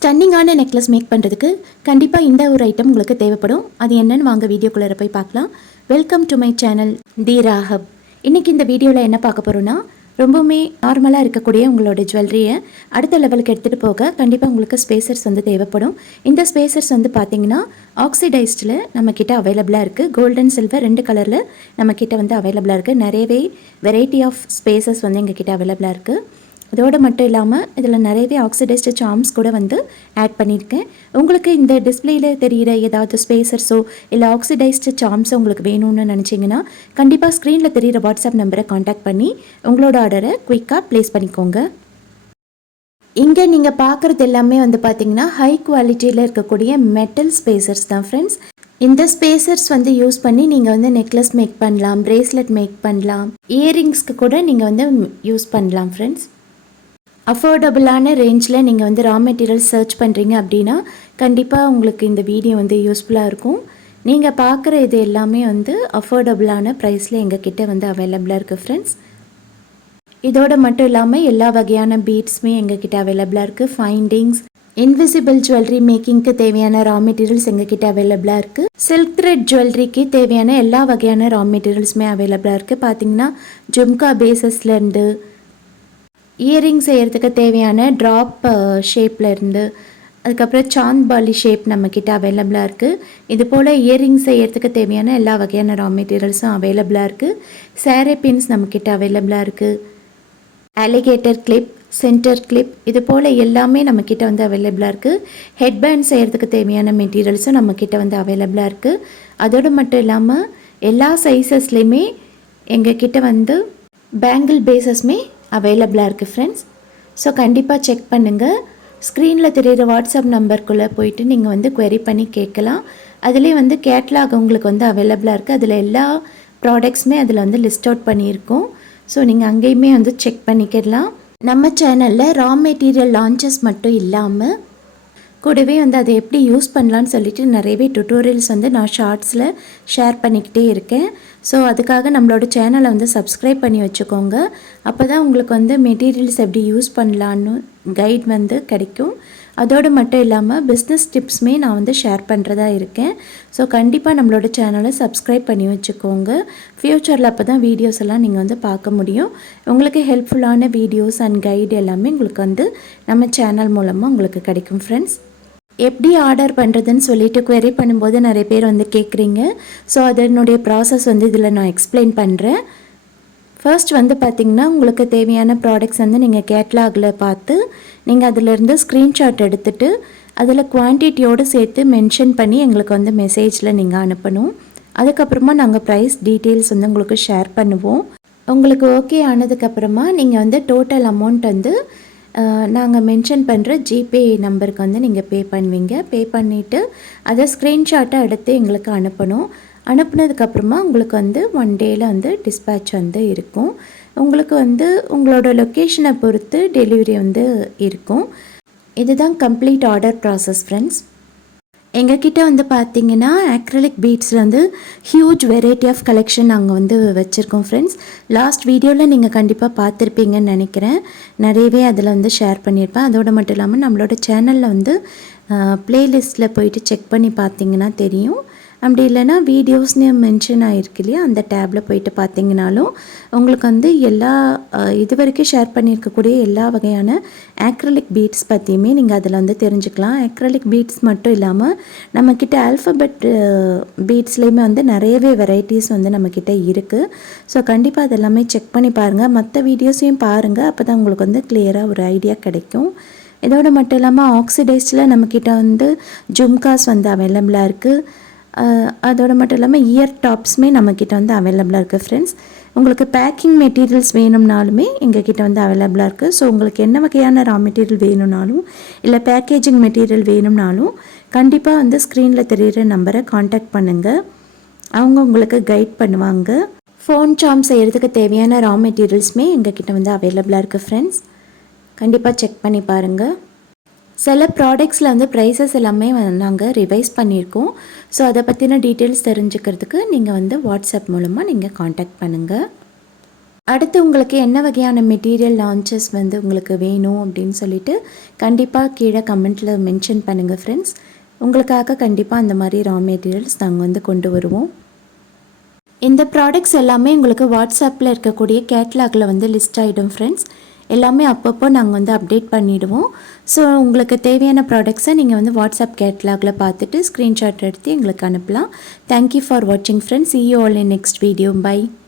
ஸ்டன்னிங்கான necklace make பண்ணுறதுக்கு கண்டிப்பாக இந்த ஒரு ஐட்டம் உங்களுக்கு தேவைப்படும். அது என்னன்னு வாங்க வீடியோக்குள்ளே போய் பார்க்கலாம். Welcome to my channel DRawHub. இன்றைக்கி இந்த வீடியோவில் என்ன பார்க்க போகிறோன்னா, ரொம்பவுமே நார்மலாக இருக்கக்கூடிய உங்களோட ஜுவல்லரியை அடுத்த லெவலுக்கு எடுத்துகிட்டு போக கண்டிப்பாக உங்களுக்கு ஸ்பேசர்ஸ் வந்து தேவைப்படும். இந்த ஸ்பேசர்ஸ் வந்து பார்த்திங்கன்னா ஆக்சிடைஸ்டில் நம்மக்கிட்ட அவைலபிளாக இருக்குது. கோல்டன் சில்வர் 2 கலரில் நம்மக்கிட்ட வந்து அவைலபிளாக இருக்குது. நிறையவே வெரைட்டி ஆஃப் ஸ்பேசர்ஸ் வந்து எங்ககிட்ட அவைலபிளாக இருக்குது. அதோடு மட்டும் இல்லாமல் இதில் நிறையவே ஆக்சிடைஸ்டு சார்ம்ஸ் கூட வந்து ஆட் பண்ணியிருக்கேன். உங்களுக்கு இந்த டிஸ்பிளேயில் தெரிகிற ஏதாவது ஸ்பேசர்ஸோ இல்லை ஆக்சிடைஸ்டு சார்ம்ஸோ உங்களுக்கு வேணும்னு நினச்சிங்கன்னா கண்டிப்பாக ஸ்க்ரீனில் தெரிகிற வாட்ஸ்அப் நம்பரை காண்டாக்ட் பண்ணி உங்களோட ஆர்டரை குயிக்காக ப்ளேஸ் பண்ணிக்கோங்க. இங்கே நீங்கள் பார்க்குறது எல்லாமே வந்து பார்த்திங்கன்னா ஹை குவாலிட்டியில் இருக்கக்கூடிய மெட்டல் ஸ்பேசர்ஸ் தான் ஃப்ரெண்ட்ஸ். இந்த ஸ்பேசர்ஸ் வந்து யூஸ் பண்ணி நீங்கள் வந்து நெக்லஸ் மேக் பண்ணலாம், பிரேஸ்லெட் மேக் பண்ணலாம், இயரிங்ஸ்க்கு கூட நீங்கள் வந்து யூஸ் பண்ணலாம் ஃப்ரெண்ட்ஸ். அஃபோர்டபுளான ரேஞ்சில் நீங்கள் வந்து ரா மெட்டீரியல்ஸ் சர்ச் பண்ணுறீங்க அப்படின்னா கண்டிப்பாக உங்களுக்கு இந்த வீடியோ வந்து யூஸ்ஃபுல்லாக இருக்கும். நீங்கள் பார்க்குற இது எல்லாமே வந்து அஃபோர்டபுளான ப்ரைஸில் எங்கள் கிட்டே வந்து அவைலபிளாக இருக்குது ஃப்ரெண்ட்ஸ். இதோடு மட்டும் இல்லாமல் எல்லா வகையான பீட்ஸுமே எங்கள் கிட்டே அவைலபிளாக இருக்குது. ஃபைண்டிங்ஸ், இன்விசிபிள் ஜுவல்லரி மேக்கிங்க்கு தேவையான ரா மெட்டீரியல்ஸ் எங்கள் கிட்டே அவைலபிளாக இருக்குது. சில்க் த்ரெட் ஜுவல்லரிக்கு தேவையான எல்லா வகையான ரா மெட்டீரியல்ஸுமே அவைலபிளாக இருக்குது. பார்த்திங்கன்னா ஜும்கா பேசஸ்லேருந்து இயரிங் செய்கிறதுக்கு தேவையான ட்ராப் ஷேப்லேருந்து அதுக்கப்புறம் சாந்த் பாலி ஷேப் நம்மக்கிட்ட அவைலபிளாக இருக்குது. இது போல் இயரிங் செய்கிறதுக்கு தேவையான எல்லா வகையான ரா மெட்டீரியல்ஸும் அவைலபிளாக இருக்குது. சாரீ பின்ஸ் நம்மக்கிட்ட அவைலபிளாக இருக்குது. அலிகேட்டர் கிளிப், சென்டர் கிளிப், இது போல் எல்லாமே நம்மக்கிட்ட வந்து அவைலபிளாக இருக்குது. ஹெட்பேண்ட் செய்கிறதுக்கு தேவையான மெட்டீரியல்ஸும் நம்மக்கிட்ட வந்து அவைலபிளாக இருக்குது. அதோடு மட்டும் இல்லாமல் எல்லா சைஸஸ்லேயுமே எங்கள் கிட்ட வந்து பேங்கிள் பேஸஸ்மே அவைலபிளாக இருக்குது ஃப்ரெண்ட்ஸ். ஸோ கண்டிப்பாக செக் பண்ணுங்கள். ஸ்க்ரீனில் தெரிகிற வாட்ஸ்அப் நம்பருக்குள்ளே போயிட்டு நீங்கள் வந்து query பண்ணி கேட்கலாம். அதுலேயே வந்து கேட்லாக் உங்களுக்கு வந்து அவைலபிளாக இருக்குது. அதில் எல்லா ப்ராடக்ட்ஸுமே அதில் வந்து லிஸ்ட் அவுட் பண்ணியிருக்கோம். ஸோ நீங்கள் அங்கேயுமே வந்து செக் பண்ணிக்கலாம். நம்ம சேனலில் ரா மெட்டீரியல் லான்ச்சஸ் மட்டும் இல்லாமல் கூடவே வந்து அதை எப்படி யூஸ் பண்ணலான்னு சொல்லிட்டு நிறையவே டுட்டோரியல்ஸ் வந்து நான் ஷார்ட்ஸில் ஷேர் பண்ணிக்கிட்டே இருக்கேன். ஸோ அதுக்காக நம்மளோட சேனலை வந்து சப்ஸ்கிரைப் பண்ணி வச்சுக்கோங்க. அப்போ தான் உங்களுக்கு வந்து மெட்டீரியல்ஸ் எப்படி யூஸ் பண்ணலான்னு கைட் வந்து கிடைக்கும். அதோடு மட்டும் இல்லாமல் பிஸ்னஸ் டிப்ஸுமே நான் வந்து ஷேர் பண்ணுறதா இருக்கேன். ஸோ கண்டிப்பாக நம்மளோட சேனலை சப்ஸ்கிரைப் பண்ணி வச்சுக்கோங்க. ஃப்யூச்சரில் அப்போ தான் வீடியோஸ் எல்லாம் நீங்கள் வந்து பார்க்க முடியும். உங்களுக்கு ஹெல்ப்ஃபுல்லான வீடியோஸ் அண்ட் கைடு எல்லாமே உங்களுக்கு வந்து நம்ம சேனல் மூலமாக உங்களுக்கு கிடைக்கும் ஃப்ரெண்ட்ஸ். எப்படி ஆர்டர் பண்ணுறதுன்னு சொல்லிட்டு query பண்ணும்போது நிறைய பேர் வந்து கேட்குறீங்க. ஸோ அதனுடைய ப்ராசஸ் வந்து இதில் நான் எக்ஸ்பிளைன் பண்ணுறேன். ஃபர்ஸ்ட் வந்து பார்த்திங்கன்னா உங்களுக்கு தேவையான ப்ராடக்ட்ஸ் வந்து நீங்கள் கேட்லாகில் பார்த்து நீங்கள் அதிலேருந்து ஸ்க்ரீன்ஷாட் எடுத்துகிட்டு அதில் குவான்டிட்டியோடு சேர்த்து மென்ஷன் பண்ணி எங்களுக்கு வந்து மெசேஜில் நீங்கள் அனுப்பணும். அதுக்கப்புறமா நாங்கள் ப்ரைஸ் டீட்டெயில்ஸ் வந்து உங்களுக்கு ஷேர் பண்ணுவோம். உங்களுக்கு ஓகே ஆனதுக்கப்புறமா நீங்கள் வந்து டோட்டல் அமௌண்ட் வந்து நாங்கள் மென்ஷன் பண்ணுற ஜிபே நம்பருக்கு வந்து நீங்கள் பே பண்ணுவீங்க. பே பண்ணிவிட்டு அதை ஸ்க்ரீன்ஷாட்டை எடுத்து எங்களுக்கு அனுப்பணும். அனுப்புனதுக்கப்புறமா உங்களுக்கு வந்து 1 டேயில் வந்து டிஸ்பேட்ச் வந்து இருக்கும். உங்களுக்கு வந்து உங்களோட லொக்கேஷனை பொறுத்து டெலிவரி வந்து இருக்கும். இதுதான் கம்ப்ளீட் ஆர்டர் ப்ராசஸ் ஃப்ரெண்ட்ஸ். எங்ககிட்ட வந்து பார்த்திங்கன்னா அக்ரிலிக் பீட்ஸில் வந்து ஹியூஜ் வெரைட்டி ஆஃப் கலெக்ஷன் நாங்கள் வந்து வச்சுருக்கோம் ஃப்ரெண்ட்ஸ். லாஸ்ட் வீடியோவில் நீங்கள் கண்டிப்பாக பார்த்துருப்பீங்கன்னு நினைக்கிறேன். நிறையவே அதில் வந்து ஷேர் பண்ணியிருப்பேன். அதோடு மட்டும் இல்லாமல் நம்மளோட சேனலில் வந்து ப்ளேலிஸ்ட்டில் போயிட்டு செக் பண்ணி பார்த்தீங்கன்னா தெரியும். அப்படி இல்லைனா வீடியோஸ்னு மென்ஷன் ஆகிருக்கு இல்லையா, அந்த டேப்பில் போயிட்டு பார்த்தீங்கனாலும் உங்களுக்கு வந்து எல்லா இது வரைக்கும் ஷேர் பண்ணியிருக்கக்கூடிய எல்லா வகையான ஆக்ரிலிக் பீட்ஸ் பற்றியுமே நீங்கள் அதில் வந்து தெரிஞ்சுக்கலாம். ஆக்ரிலிக் பீட்ஸ் மட்டும் இல்லாமல் நம்மக்கிட்ட ஆல்ஃபபெட் பீட்ஸ்லேயுமே வந்து நிறையவே வெரைட்டிஸ் வந்து நம்மக்கிட்ட இருக்குது. ஸோ கண்டிப்பாக அதெல்லாமே செக் பண்ணி பாருங்கள். மற்ற வீடியோஸையும் பாருங்கள். அப்போ தான் உங்களுக்கு வந்து கிளியராக ஒரு ஐடியா கிடைக்கும். இதோடு மட்டும் இல்லாமல் ஆக்சிடைஸ்டில் நம்மக்கிட்ட வந்து ஜும்காஸ் வந்து அவைலபிளாக இருக்குது. அதோடு மட்டும் இல்லாமல் இயர் டாப்ஸுமே நம்மக்கிட்ட வந்து அவைலபிளாக இருக்குது ஃப்ரெண்ட்ஸ். உங்களுக்கு பேக்கிங் மெட்டீரியல்ஸ் வேணும்னாலுமே எங்கள் கிட்ட வந்து அவைலபிளாக இருக்குது. ஸோ உங்களுக்கு என்ன வகையான ரா மெட்டீரியல் வேணும்னாலும் இல்லை பேக்கேஜிங் மெட்டீரியல் வேணும்னாலும் கண்டிப்பாக வந்து ஸ்க்ரீனில் தெரிகிற நம்பரை காண்டாக்ட் பண்ணுங்கள். அவங்க உங்களுக்கு கைட் பண்ணுவாங்க. ஃபோன் சார்ம் செய்கிறதுக்கு தேவையான ரா மெட்டீரியல்ஸுமே எங்கள் கிட்ட வந்து அவைலபிளாக இருக்குது ஃப்ரெண்ட்ஸ். கண்டிப்பாக செக் பண்ணி பாருங்கள். சில ப்ராடக்ட்ஸில் வந்து ப்ரைஸஸ் எல்லாமே நாங்கள் ரிவைஸ் பண்ணியிருக்கோம். ஸோ அதை பற்றின டீட்டெயில்ஸ் தெரிஞ்சுக்கிறதுக்கு நீங்கள் வந்து வாட்ஸ்அப் மூலமாக நீங்கள் காண்டாக்ட் பண்ணுங்கள். அடுத்து உங்களுக்கு என்ன வகையான மெட்டீரியல் லான்ச்சஸ் வந்து உங்களுக்கு வேணும் அப்படின்னு சொல்லிட்டு கண்டிப்பாக கீழே கமெண்ட்டில் மென்ஷன் பண்ணுங்கள் ஃப்ரெண்ட்ஸ். உங்களுக்காக கண்டிப்பாக அந்த மாதிரி ரா மெட்டீரியல்ஸ் நாங்கள் வந்து கொண்டு வருவோம். இந்த ப்ராடக்ட்ஸ் எல்லாமே உங்களுக்கு வாட்ஸ்அப்பில் இருக்கக்கூடிய கேட்லாகில் வந்து லிஸ்ட் ஆகிடும் ஃப்ரெண்ட்ஸ். எல்லாமே அப்பப்போ நாங்கள் வந்து அப்டேட் பண்ணிவிடுவோம். ஸோ உங்களுக்கு தேவையான ப்ராடக்ட்ஸை நீங்கள் வந்து வாட்ஸ்அப் கேட்லாகில் பார்த்துட்டு ஸ்க்ரீன்ஷாட் எடுத்து எங்களுக்கு அனுப்பலாம். தேங்க்யூ ஃபார் வாட்சிங் friends. See you all in next video. Bye.